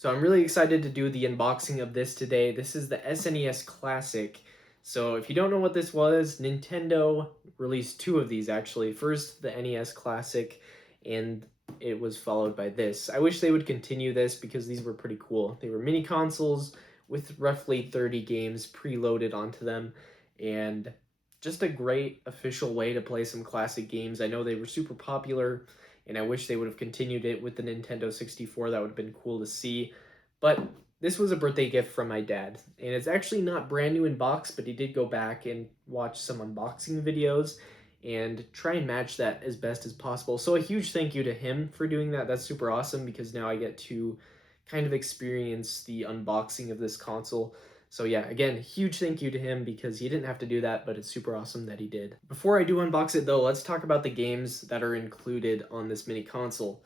So I'm really excited to do the unboxing of this today. This is the SNES Classic. So if you don't know what this was, Nintendo released two of these actually. First, the NES Classic, and it was followed by this. I wish they would continue this because these were pretty cool. They were mini consoles with roughly 30 games preloaded onto them, and just a great official way to play some classic games. I know they were super popular, and I wish they would have continued it with the Nintendo 64. That would have been cool to see. But this was a birthday gift from my dad, and it's actually not brand new in box, but he did go back and watch some unboxing videos and try and match that as best as possible. So a huge thank you to him for doing that. That's super awesome because now I get to kind of experience the unboxing of this console. So yeah, again, huge thank you to him because he didn't have to do that, but it's super awesome that he did. Before I do unbox it though, let's talk about the games that are included on this mini console.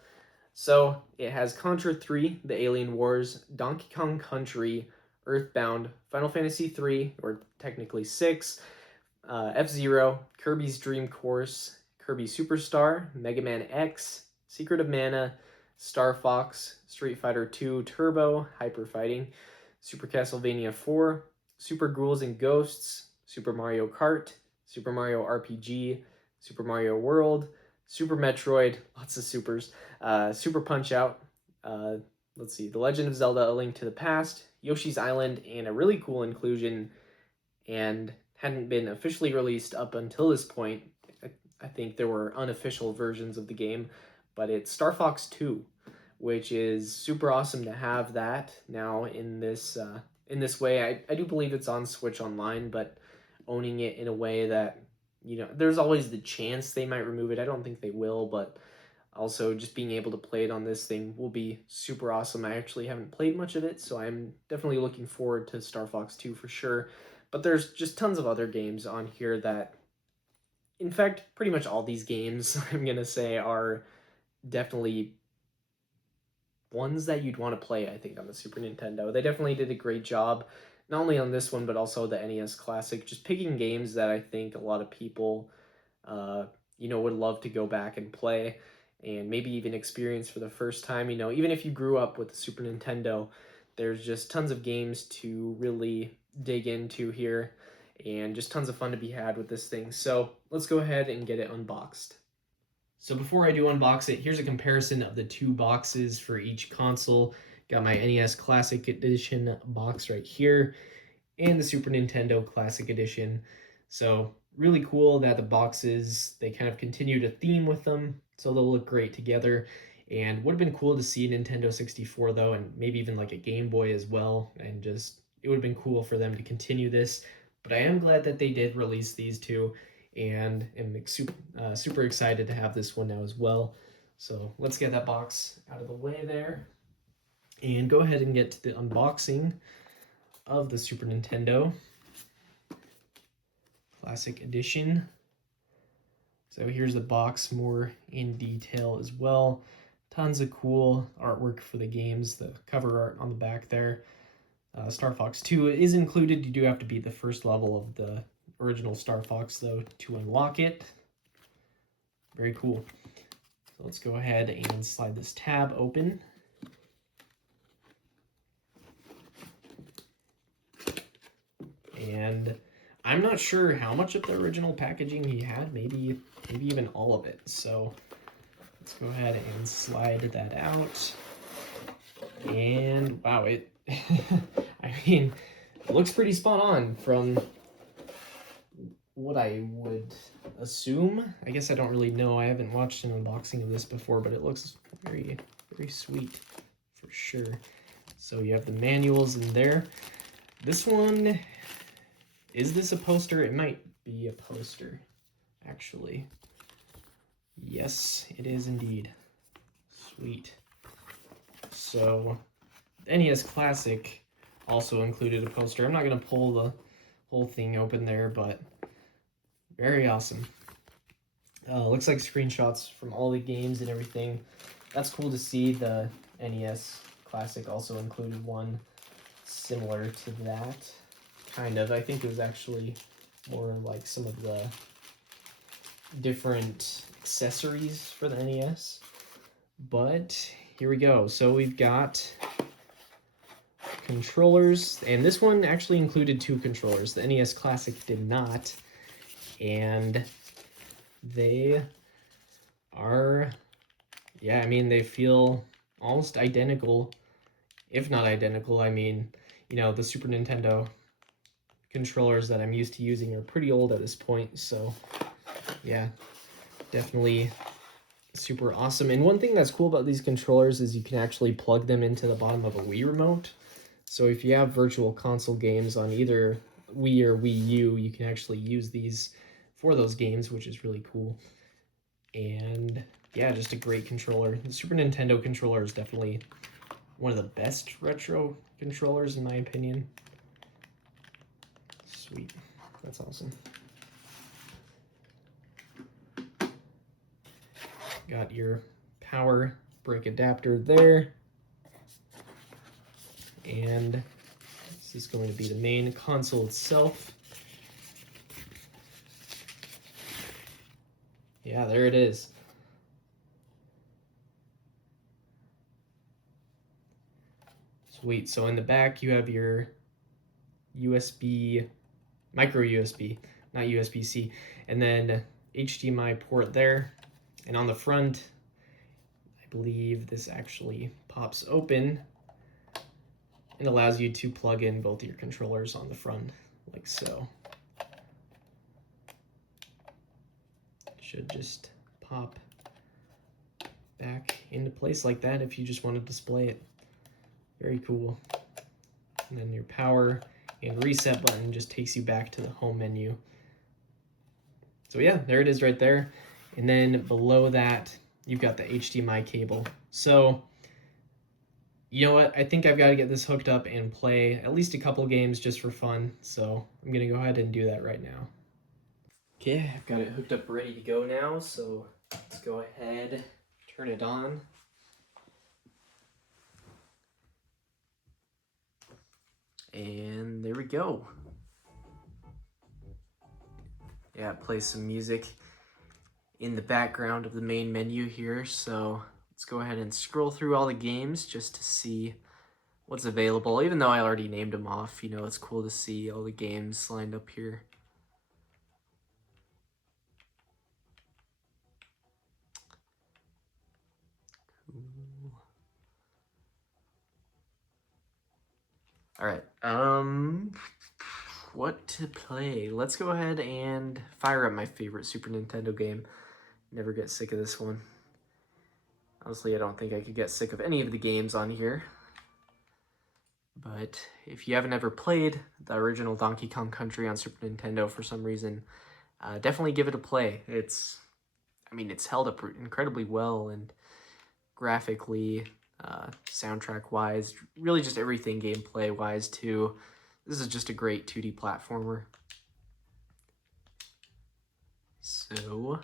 So it has Contra 3, The Alien Wars, Donkey Kong Country, Earthbound, Final Fantasy 3, or technically 6, F-Zero, Kirby's Dream Course, Kirby Superstar, Mega Man X, Secret of Mana, Star Fox, Street Fighter 2 Turbo, Hyper Fighting, Super Castlevania 4, Super Ghouls and Ghosts, Super Mario Kart, Super Mario RPG, Super Mario World, Super Metroid, lots of supers, Super Punch-Out, let's see, The Legend of Zelda: A Link to the Past, Yoshi's Island, and a really cool inclusion, and hadn't been officially released up until this point. I think there were unofficial versions of the game, but it's Star Fox 2, which is super awesome to have that now in this way. I do believe it's on Switch Online, but owning it in a way that, you know, there's always the chance they might remove it. I don't think they will, but also just being able to play it on this thing will be super awesome. I actually haven't played much of it, so I'm definitely looking forward to Star Fox 2 for sure. But there's just tons of other games on here that, in fact, pretty much all these games, I'm going to say, are definitely ones that you'd want to play, I think, on the Super Nintendo. They definitely did a great job, not only on this one, but also the NES Classic, just picking games that I think a lot of people, would love to go back and play and maybe even experience for the first time. You know, even if you grew up with the Super Nintendo, there's just tons of games to really dig into here and just tons of fun to be had with this thing. So let's go ahead and get it unboxed. So before I do unbox it, here's a comparison of the two boxes for each console. Got my NES Classic Edition box right here and the Super Nintendo Classic Edition. So really cool that the boxes, they kind of continued a theme with them, so they'll look great together. And would have been cool to see Nintendo 64 though, and maybe even like a Game Boy as well, and just it would have been cool for them to continue this. But I am glad that they did release these two, and am super excited to have this one now as well. So let's get that box out of the way there and go ahead and get to the unboxing of the Super Nintendo Classic Edition. So here's the box more in detail as well. Tons of cool artwork for the games, the cover art on the back there. Star Fox 2 is included. You do have to beat the first level of the original Star Fox, though, to unlock it. Very cool. So let's go ahead and slide this tab open. And I'm not sure how much of the original packaging he had, maybe even all of it. So let's go ahead and slide that out. And wow, it I mean, it looks pretty spot on from what I would assume. I guess I don't really know. I haven't watched an unboxing of this before, but it looks very, very sweet for sure. So you have the manuals in there. This one, is this a poster? It might be a poster, actually. Yes, it is indeed. Sweet. So, the NES Classic also included a poster. I'm not going to pull the whole thing open there, but very awesome. Looks like screenshots from all the games and everything. That's cool to see. The NES Classic also included one similar to that. Kind of. I think it was actually more like some of the different accessories for the NES. But here we go. So we've got controllers, and this one actually included 2 controllers. The NES Classic did not, and they are, yeah, I mean, they feel almost identical, if not identical. I mean, you know, the Super Nintendo controllers that I'm used to using are pretty old at this point, so yeah, definitely super awesome. And one thing that's cool about these controllers is you can actually plug them into the bottom of a Wii remote. So if you have virtual console games on either Wii or Wii U, you can actually use these for those games, which is really cool. And yeah, just a great controller. The Super Nintendo controller is definitely one of the best retro controllers in my opinion. Sweet, that's awesome. Got your power brick adapter there. And this is going to be the main console itself. Yeah, there it is. Sweet. So in the back you have your USB, micro USB, not USB-C, and then HDMI port there. And on the front, I believe this actually pops open and allows you to plug in both your controllers on the front, like so. Should just pop back into place like that if you just want to display it. Very cool. And then your power and reset button just takes you back to the home menu. So yeah, there it is right there. And then below that, you've got the HDMI cable. So you know what? I think I've got to get this hooked up and play at least a couple games just for fun. So I'm going to go ahead and do that right now. Okay, I've got it hooked up ready to go now. So let's go ahead, turn it on. And there we go. Yeah, it plays some music in the background of the main menu here. So let's go ahead and scroll through all the games just to see what's available. Even though I already named them off, you know, it's cool to see all the games lined up here. Cool. All right, what to play? Let's go ahead and fire up my favorite Super Nintendo game. Never get sick of this one. Honestly, I don't think I could get sick of any of the games on here. But if you haven't ever played the original Donkey Kong Country on Super Nintendo for some reason, definitely give it a play. It's held up incredibly well, and graphically, soundtrack-wise, really just everything gameplay-wise too. This is just a great 2D platformer. So,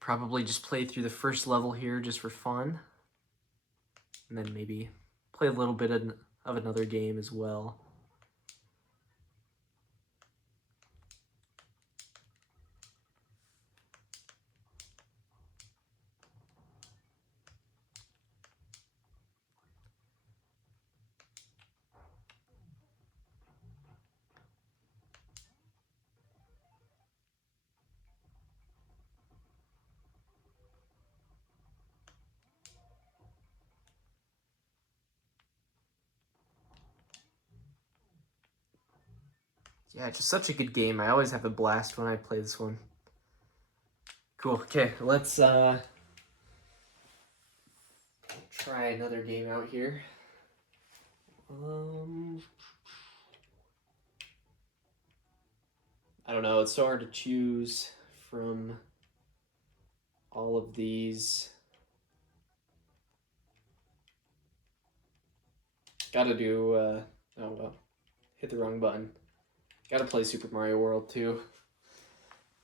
probably just play through the first level here just for fun, and then maybe play a little bit of another game as well. Yeah, just such a good game. I always have a blast when I play this one. Cool. Okay, let's try another game out here. I don't know, it's so hard to choose from all of these. Gotta do, oh well, hit the wrong button. Gotta play Super Mario World 2.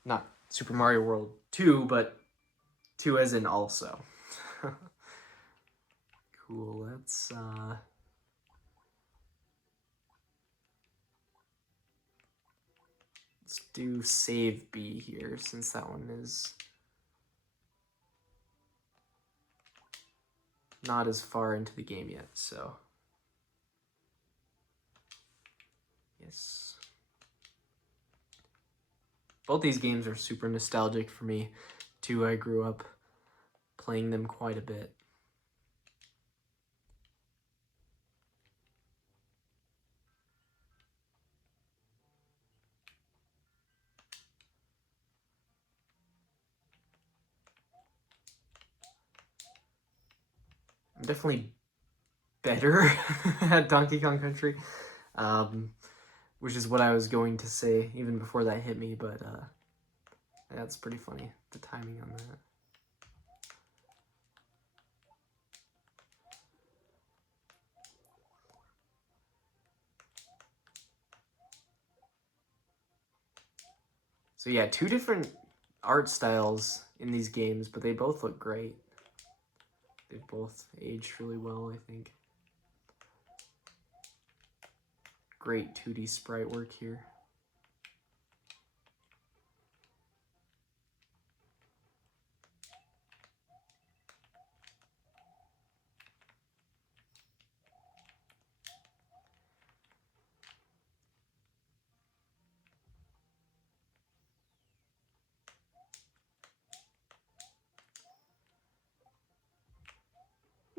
Not Super Mario World 2, but 2 as in also. Cool, let's do save B here, since that one is not as far into the game yet, so. Yes. Both these games are super nostalgic for me, too. I grew up playing them quite a bit. I'm definitely better at Donkey Kong Country, which is what I was going to say even before that hit me, but that's pretty funny, the timing on that. So yeah, two different art styles in these games, but they both look great. They've both aged really well, I think. Great 2D sprite work here.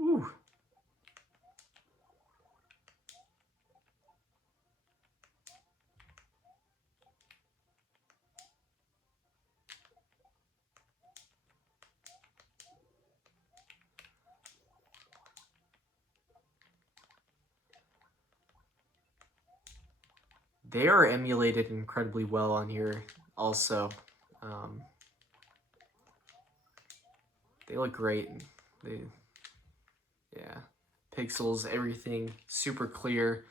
Ooh. They are emulated incredibly well on here also. They look great. Yeah, pixels, everything, super clear.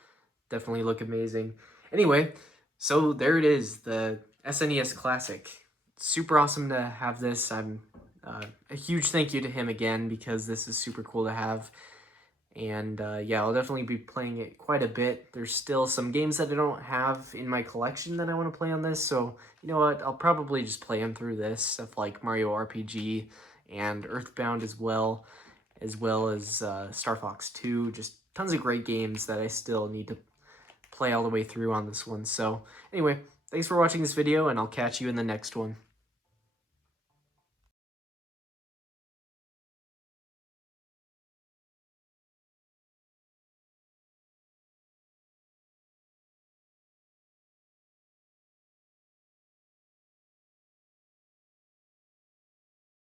Definitely look amazing. Anyway, so there it is, the SNES Classic. Super awesome to have this. I'm a huge thank you to him again, because this is super cool to have. And yeah, I'll definitely be playing it quite a bit. There's still some games that I don't have in my collection that I want to play on this, so you know what, I'll probably just play them through this, stuff like Mario RPG and Earthbound as well as Star Fox 2, just tons of great games that I still need to play all the way through on this one. So anyway, thanks for watching this video, and I'll catch you in the next one.